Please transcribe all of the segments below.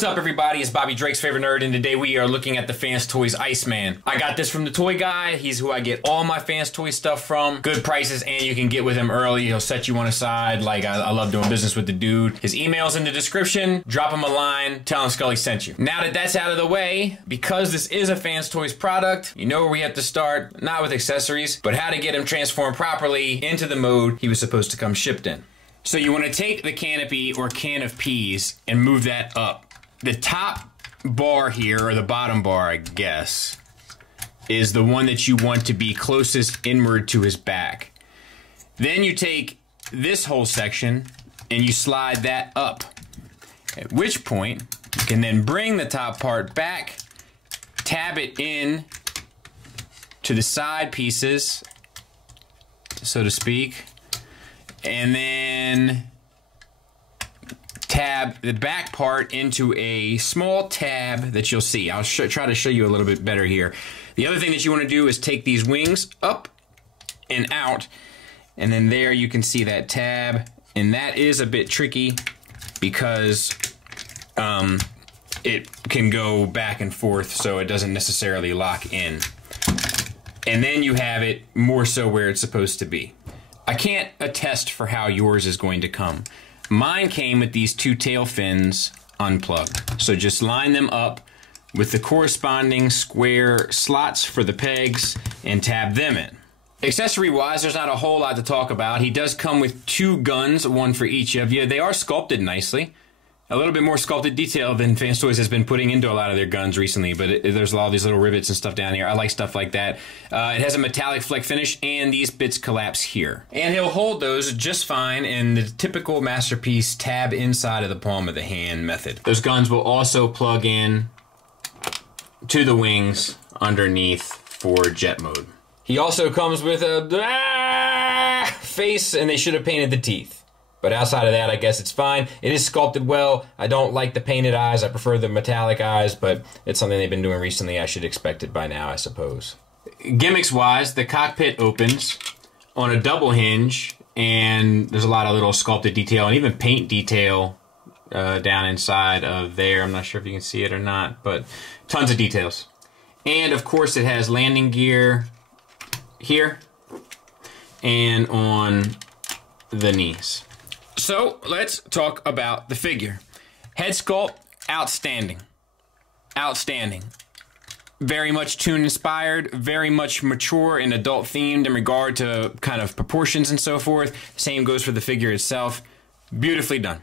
What's up, everybody? It's Bobby, Drake's favorite nerd, and today we are looking at the Fanstoys Iceman. I got this from the toy guy. He's who I get all my Fanstoys stuff from. Good prices, and you can get with him early. He'll set you one aside. Like, I love doing business with the dude. His email's in the description. Drop him a line. Tell him Scully sent you. Now that that's out of the way, because this is a Fanstoys product, you know where we have to start. Not with accessories, but how to get him transformed properly into the mode he was supposed to come shipped in. So you want to take the canopy or can of peas and move that up. The top bar here, or the bottom bar, I guess, is the one that you want to be closest inward to his back. Then you take this whole section and you slide that up. At which point, you can then bring the top part back, tab it in to the side pieces, so to speak, and then tab the back part into a small tab that you'll see. I'll try to show you a little bit better here. The other thing that you want to do is take these wings up and out, and then there you can see that tab, and that is a bit tricky because it can go back and forth, so it doesn't necessarily lock in. And then you have it more so where it's supposed to be. I can't attest for how yours is going to come. Mine came with these two tail fins unplugged. So just line them up with the corresponding square slots for the pegs and tab them in. Accessory-wise, there's not a whole lot to talk about. He does come with two guns, one for each of you. They are sculpted nicely. A little bit more sculpted detail than Fanstoys has been putting into a lot of their guns recently, but there's all these little rivets and stuff down here. I like stuff like that. It has a metallic fleck finish, and these bits collapse here. And he'll hold those just fine in the typical Masterpiece tab inside of the palm of the hand method. Those guns will also plug in to the wings underneath for jet mode. He also comes with a face, and they should have painted the teeth. But outside of that, I guess it's fine. It is sculpted well. I don't like the painted eyes. I prefer the metallic eyes, but it's something they've been doing recently. I should expect it by now, I suppose. Gimmicks-wise, the cockpit opens on a double hinge, and there's a lot of little sculpted detail and even paint detail down inside of there. I'm not sure if you can see it or not, but tons of details. And, of course, it has landing gear here and on the knees. So let's talk about the figure. Head sculpt, outstanding. Outstanding. Very much Toon inspired, very much mature and adult themed in regard to kind of proportions and so forth. Same goes for the figure itself. Beautifully done.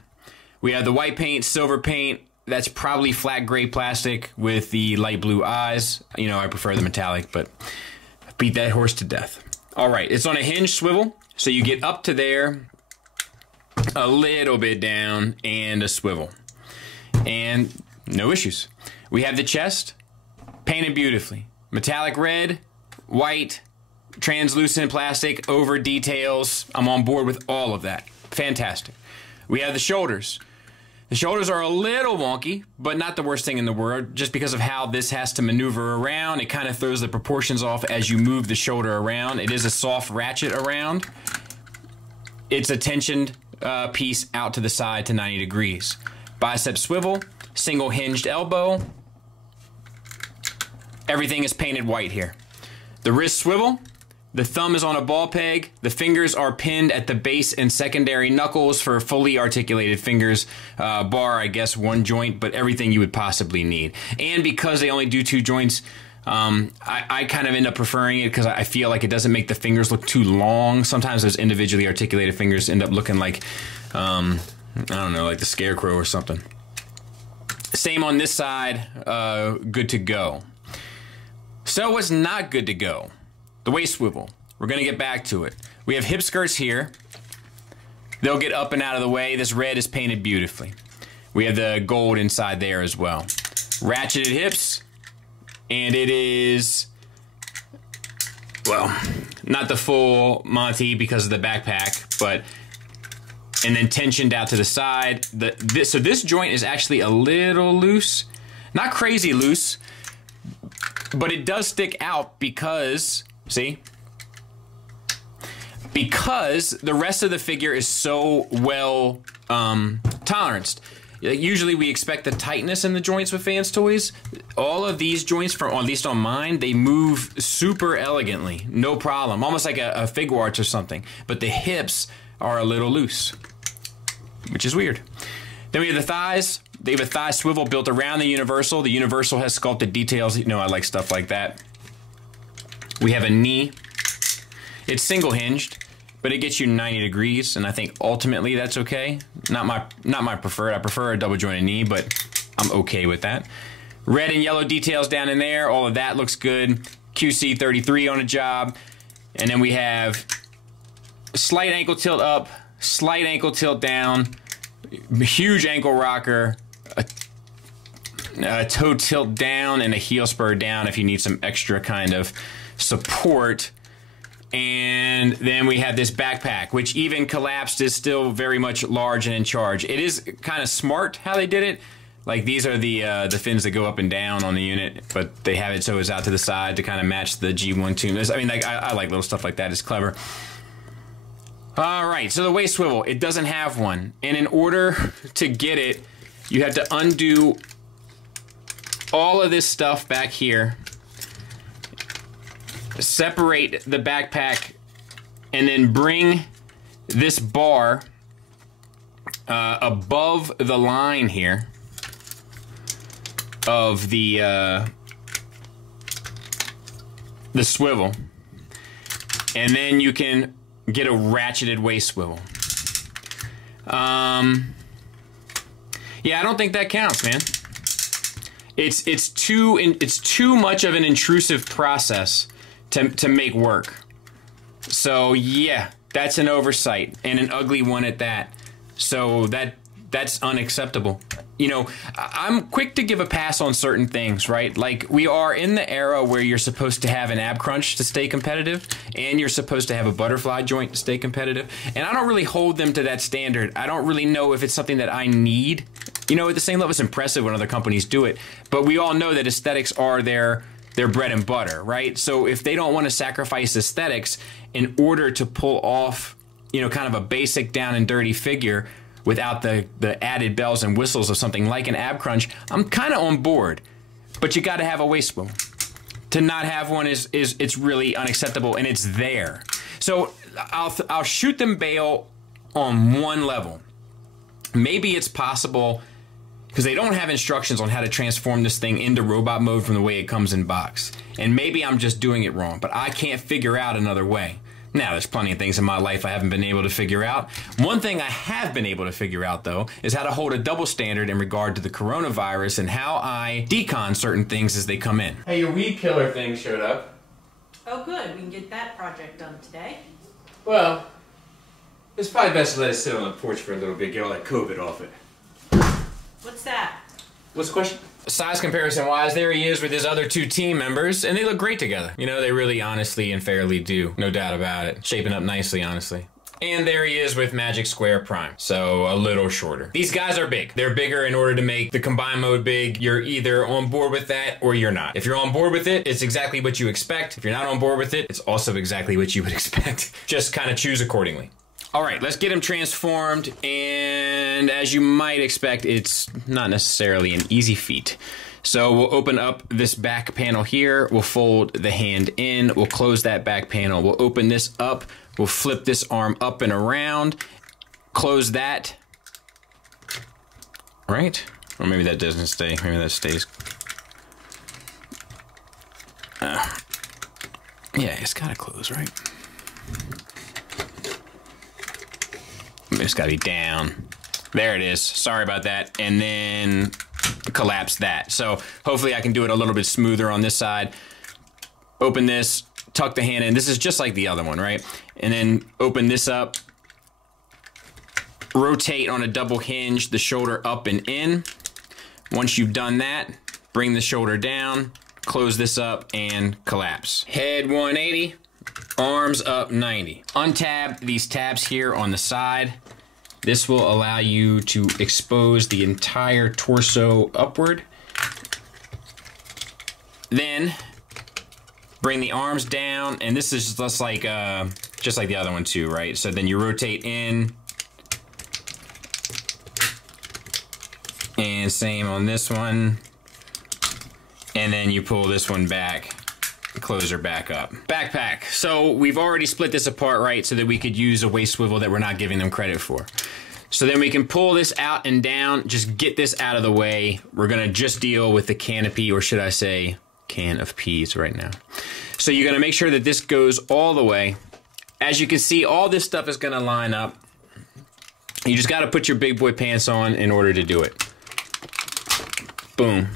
We have the white paint, silver paint. That's probably flat gray plastic with the light blue eyes. You know, I prefer the metallic, but beat that horse to death. All right, it's on a hinge swivel, so you get up to there, a little bit down, and a swivel. And no issues. We have the chest, painted beautifully. Metallic red, white, translucent plastic, over details. I'm on board with all of that. Fantastic. We have the shoulders. The shoulders are a little wonky, but not the worst thing in the world. Just because of how this has to maneuver around, it kind of throws the proportions off as you move the shoulder around. It is a soft ratchet around. It's a tensioned piece out to the side to 90 degrees. Bicep swivel, single hinged elbow. Everything is painted white here. The wrist swivel, the thumb is on a ball peg, the fingers are pinned at the base and secondary knuckles for fully articulated fingers. Bar, I guess, one joint, but everything you would possibly need. And because they only do two joints, I kind of end up preferring it because I feel like it doesn't make the fingers look too long. Sometimes those individually articulated fingers end up looking like, I don't know, like the Scarecrow or something. Same on this side, good to go. So what's not good to go? The waist swivel. We're going to get back to it. We have hip skirts here. They'll get up and out of the way. This red is painted beautifully. We have the gold inside there as well. Ratcheted hips. And it is, well, not the full Monty because of the backpack, but, and then tensioned out to the side. So this joint is actually a little loose. Not crazy loose, but it does stick out because, see? Because the rest of the figure is so well toleranced. Like, usually we expect the tightness in the joints with Fanstoys. All of these joints, from at least on mine, they move super elegantly, no problem, almost like a fig arch or something. But the hips are a little loose, which is weird. Then we have the thighs. They have a thigh swivel built around the universal. The universal has sculpted details. You know, I like stuff like that. We have a knee. It's single hinged, but it gets you 90 degrees, and I think ultimately that's okay. Not my preferred. I prefer a double jointed knee, but I'm okay with that. Red and yellow details down in there. All of that looks good. QC 33 on a job. And then we have slight ankle tilt up, slight ankle tilt down, huge ankle rocker, a toe tilt down, and a heel spur down if you need some extra kind of support. And then we have this backpack, which even collapsed is still very much large and in charge. It is kind of smart how they did it. Like, these are the fins that go up and down on the unit, but they have it so it's out to the side to kind of match the G1 tune. I mean, like, I like little stuff like that. It's clever. All right, so the waist swivel, it doesn't have one. And in order to get it, you have to undo all of this stuff back here, separate the backpack, and then bring this bar above the line here of the swivel, and then you can get a ratcheted waist swivel. Yeah, I don't think that counts, man. It's too much of an intrusive process to make work. So yeah, that's an oversight, and an ugly one at that. So that's unacceptable. You know, I'm quick to give a pass on certain things, right? Like, we are in the era where you're supposed to have an ab crunch to stay competitive, and you're supposed to have a butterfly joint to stay competitive. And I don't really hold them to that standard. I don't really know if it's something that I need. You know, at the same level, it's impressive when other companies do it, but we all know that aesthetics are their bread and butter, right? So if they don't want to sacrifice aesthetics in order to pull off, you know, kind of a basic down and dirty figure without the added bells and whistles of something like an ab crunch, I'm kind of on board. But you got to have a waist swivel. To not have one it's really unacceptable, and it's there. So I'll shoot them bail on one level. Maybe it's possible, because they don't have instructions on how to transform this thing into robot mode from the way it comes in box. And maybe I'm just doing it wrong, but I can't figure out another way. Now, there's plenty of things in my life I haven't been able to figure out. One thing I have been able to figure out, though, is how to hold a double standard in regard to the coronavirus and how I decon certain things as they come in. Hey, your weed killer thing showed up. Oh, good. We can get that project done today. Well, it's probably best to let it sit on the porch for a little bit, get all that COVID off it. What's that? What's the question? Size comparison wise, there he is with his other two team members, and they look great together. You know, they really honestly and fairly do. No doubt about it. Shaping up nicely, honestly. And there he is with Magic Square Prime. So a little shorter. These guys are big. They're bigger in order to make the combined mode big. You're either on board with that or you're not. If you're on board with it, it's exactly what you expect. If you're not on board with it, it's also exactly what you would expect. Just kind of choose accordingly. All right, let's get him transformed, and as you might expect, it's not necessarily an easy feat. So we'll open up this back panel here, we'll fold the hand in, we'll close that back panel, we'll open this up, we'll flip this arm up and around, close that, right? Or maybe that doesn't stay, maybe that stays. Yeah, it's gotta close, right? It's gotta be down. There it is. Sorry about that. And then collapse that. So hopefully I can do it a little bit smoother on this side. Open this, tuck the hand in. This is just like the other one, right? And then open this up. Rotate on a double hinge the shoulder up and in. Once you've done that, bring the shoulder down, close this up, and collapse. Head 180. Arms up 90. Untab these tabs here on the side. This will allow you to expose the entire torso upward. Then bring the arms down, and this is just like the other one too, right? So then you rotate in, and same on this one. And then you pull this one back, close her back up. Backpack. So we've already split this apart, right, so that we could use a waist swivel that we're not giving them credit for. So then we can pull this out and down, just get this out of the way. We're gonna just deal with the canopy, or should I say, can of peas right now. So you're gonna make sure that this goes all the way. As you can see, all this stuff is gonna line up. You just gotta put your big boy pants on in order to do it. Boom.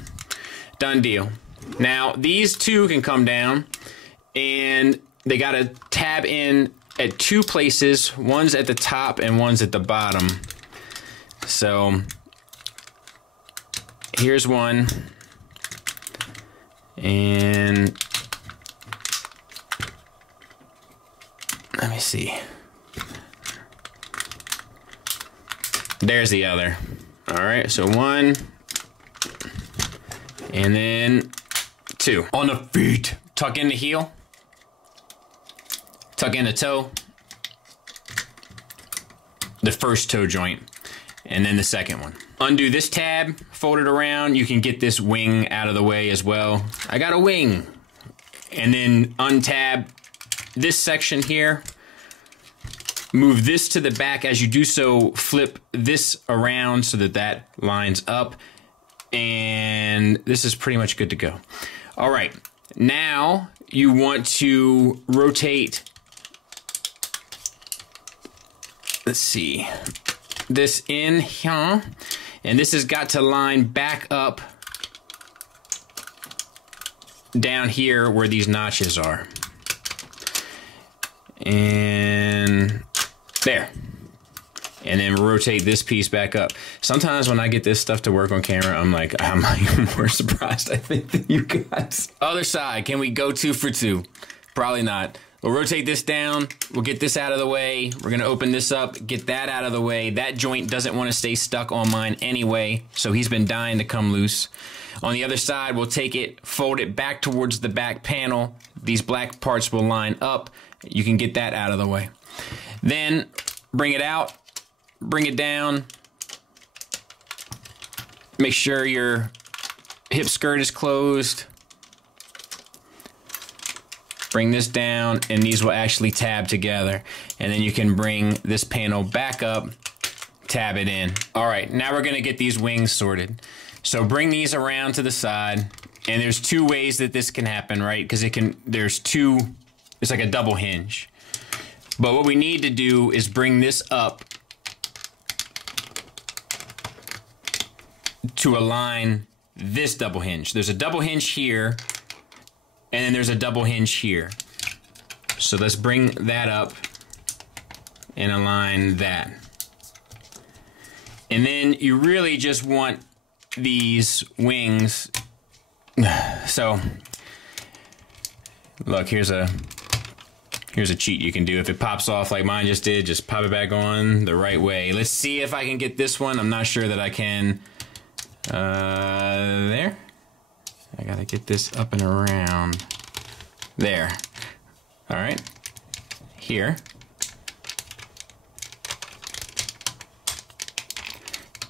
Done deal. Now, these two can come down, and they gotta tab in at two places. One's at the top and one's at the bottom. So here's one, and let me see. There's the other. All right, so one, and then two. On the feet, tuck in the heel. Tuck in the toe, the first toe joint, and then the second one. Undo this tab, fold it around. You can get this wing out of the way as well. I got a wing. And then untab this section here. Move this to the back. As you do so, flip this around so that that lines up. And this is pretty much good to go. All right, now you want to rotate, let's see, this in here, and this has got to line back up down here where these notches are. And there. And then rotate this piece back up. Sometimes when I get this stuff to work on camera, I'm even more surprised, I think, than you guys. Other side, can we go 2 for 2? Probably not. We'll rotate this down. We'll get this out of the way. We're gonna open this up, get that out of the way. That joint doesn't wanna stay stuck on mine anyway, so he's been dying to come loose. On the other side, we'll take it, fold it back towards the back panel. These black parts will line up. You can get that out of the way. Then bring it out. Bring it down. Make sure your hip skirt is closed. Bring this down, and these will actually tab together. And then you can bring this panel back up, tab it in. All right, now we're gonna get these wings sorted. So bring these around to the side, and there's two ways that this can happen, right? Because there's two, it's like a double hinge. But what we need to do is bring this up to align this double hinge. There's a double hinge here, and then there's a double hinge here. So let's bring that up and align that. And then you really just want these wings. So look, here's a cheat you can do. If it pops off like mine just did, just pop it back on the right way. Let's see if I can get this one. I'm not sure that I can. There. I gotta get this up and around. There. All right. Here.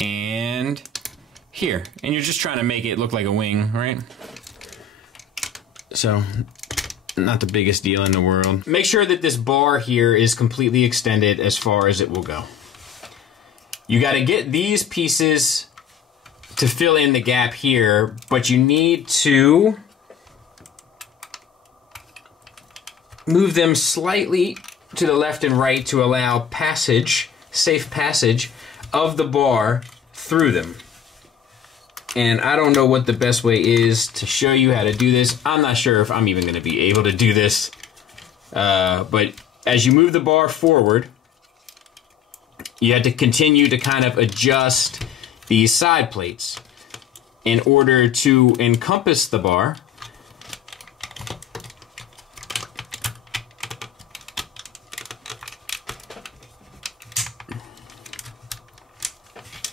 And here. And you're just trying to make it look like a wing, right? So, not the biggest deal in the world. Make sure that this bar here is completely extended as far as it will go. You gotta get these pieces to fill in the gap here, but you need to move them slightly to the left and right to allow passage, safe passage of the bar through them. And I don't know what the best way is to show you how to do this. I'm not sure if I'm even going to be able to do this. But as you move the bar forward, you have to continue to kind of adjust these side plates in order to encompass the bar.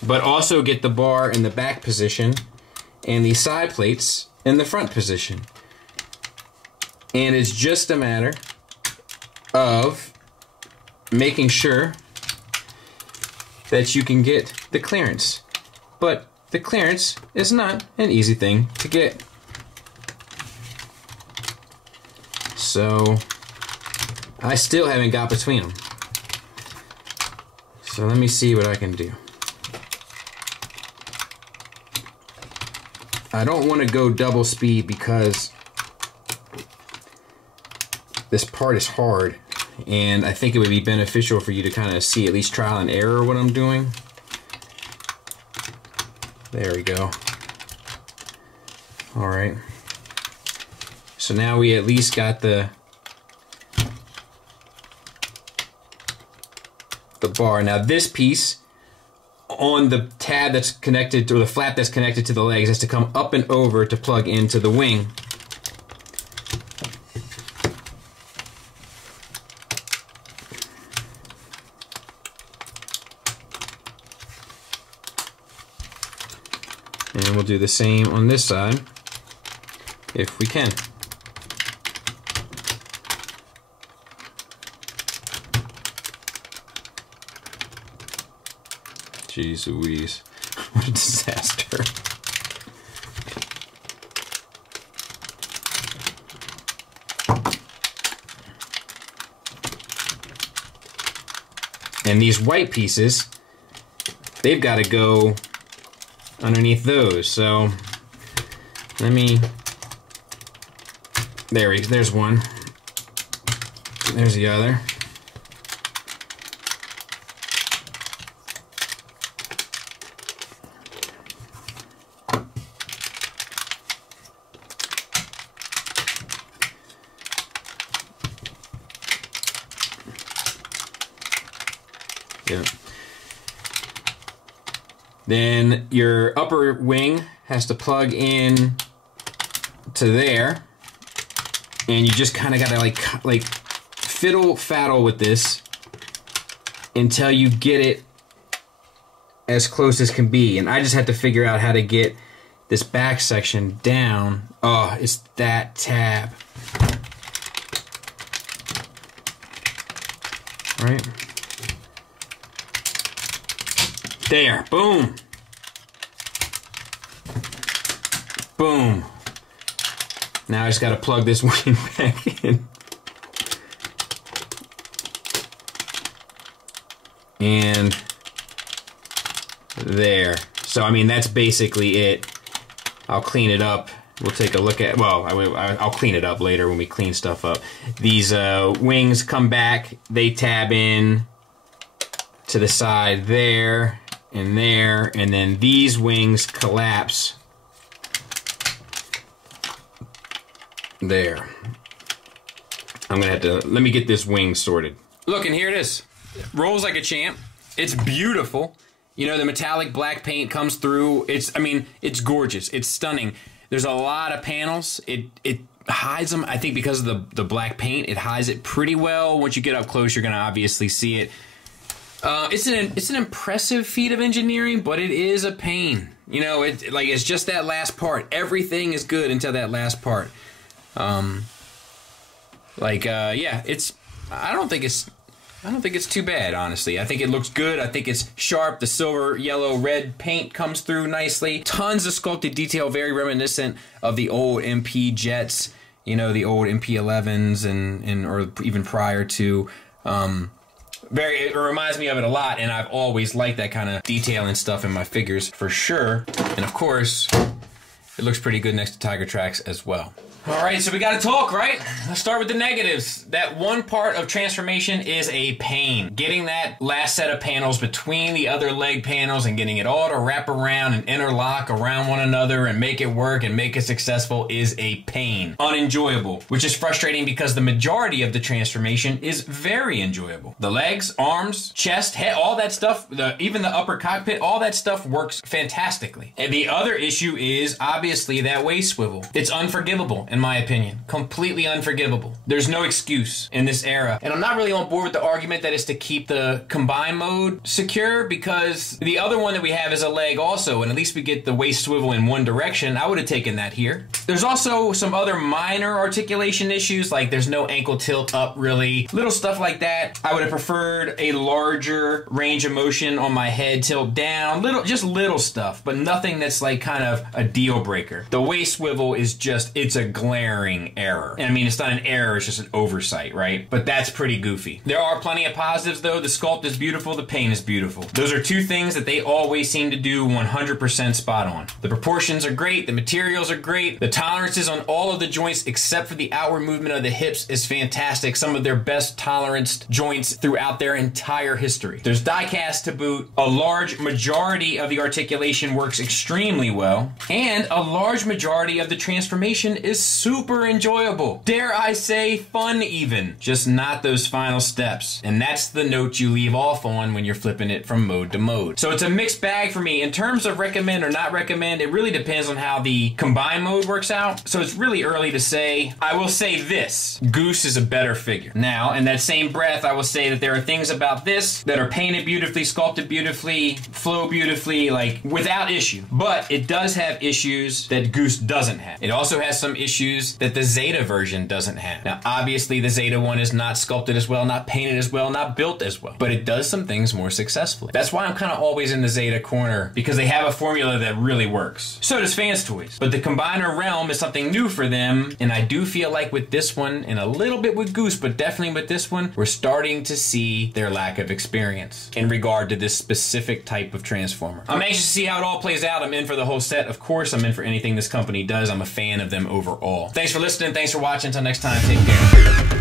But also get the bar in the back position and the side plates in the front position. And it's just a matter of making sure that you can get the clearance. But the clearance is not an easy thing to get. So I still haven't got between them. So let me see what I can do. I don't want to go double speed because this part is hard, and I think it would be beneficial for you to kind of see at least trial and error what I'm doing. There we go. All right. So now we at least got the bar. Now this piece on the tab that's connected to, or the flap that's connected to the legs, has to come up and over to plug into the wing. And we'll do the same on this side, if we can. Jeez Louise, what a disaster. And these white pieces, they've got to go underneath those. So let me, there's one. There's the other. Yeah. Then your upper wing has to plug in to there, and you just kind of gotta like fiddle faddle with this until you get it as close as can be. And I just had to figure out how to get this back section down. Oh, it's that tab. Right? There, boom. Boom. Now I just gotta plug this wing back in. And there. So, I mean, that's basically it. I'll clean it up. We'll take a look at, well, I'll clean it up later when we clean stuff up. These wings come back, they tab in to the side there, and then these wings collapse there. I'm gonna have to, let me get this wing sorted. Look, and here it is. Rolls like a champ. It's beautiful. You know, the metallic black paint comes through. It's, I mean, it's gorgeous. It's stunning. There's a lot of panels. It hides them. I think because of the black paint, it hides it pretty well. Once you get up close, you're gonna obviously see it. It's an impressive feat of engineering, but it is a pain. You know, it's just that last part. Everything is good until that last part. Yeah, I don't think it's too bad, honestly. I think it looks good. I think it's sharp. The silver, yellow, red paint comes through nicely. Tons of sculpted detail, very reminiscent of the old MP jets. You know, the old MP11s or even prior to. It reminds me of it a lot, and I've always liked that kind of detail and stuff in my figures for sure. And of course, it looks pretty good next to Tiger Tracks as well. All right, so we got to talk, right? Let's start with the negatives. That one part of transformation is a pain. Getting that last set of panels between the other leg panels and getting it all to wrap around and interlock around one another and make it work and make it successful is a pain. Unenjoyable, which is frustrating because the majority of the transformation is very enjoyable. The legs, arms, chest, head, all that stuff, even the upper cockpit, all that stuff works fantastically. And the other issue is obviously obviously that waist swivel. It's unforgivable, in my opinion. Completely unforgivable. There's no excuse in this era. And I'm not really on board with the argument that it's to keep the combine mode secure, because the other one that we have is a leg also, and at least we get the waist swivel in one direction. I would have taken that here. There's also some other minor articulation issues, like there's no ankle tilt up really. Little stuff like that. I would have preferred a larger range of motion on my head tilt down. Just little stuff, but nothing that's like kind of a deal breaker. The waist swivel is just, it's a glaring error. And I mean, it's not an error, it's just an oversight, right? But that's pretty goofy. There are plenty of positives though. The sculpt is beautiful, the paint is beautiful. Those are two things that they always seem to do 100% spot on. The proportions are great, the materials are great, the tolerances on all of the joints except for the outward movement of the hips is fantastic. Some of their best toleranced joints throughout their entire history. There's die cast to boot. A large majority of the articulation works extremely well, and a large majority of the transformation is super enjoyable. Dare I say fun even, just not those final steps. And that's the note you leave off on when you're flipping it from mode to mode. So it's a mixed bag for me. In terms of recommend or not recommend, it really depends on how the combine mode works out. So it's really early to say. I will say this, Goose is a better figure. Now, in that same breath, I will say that there are things about this that are painted beautifully, sculpted beautifully, flow beautifully, like without issue. But it does have issues that Goose doesn't have. It also has some issues that the Zeta version doesn't have. Now, obviously the Zeta one is not sculpted as well, not painted as well, not built as well, but it does some things more successfully. That's why I'm kind of always in the Zeta corner, because they have a formula that really works. So does Fanstoys. But the Combiner realm is something new for them, and I do feel like with this one, and a little bit with Goose, but definitely with this one, we're starting to see their lack of experience in regard to this specific type of transformer. I'm anxious to see how it all plays out. I'm in for the whole set. Of course, I'm in for anything this company does. I'm a fan of them overall. Thanks for listening. Thanks for watching. Until next time, take care.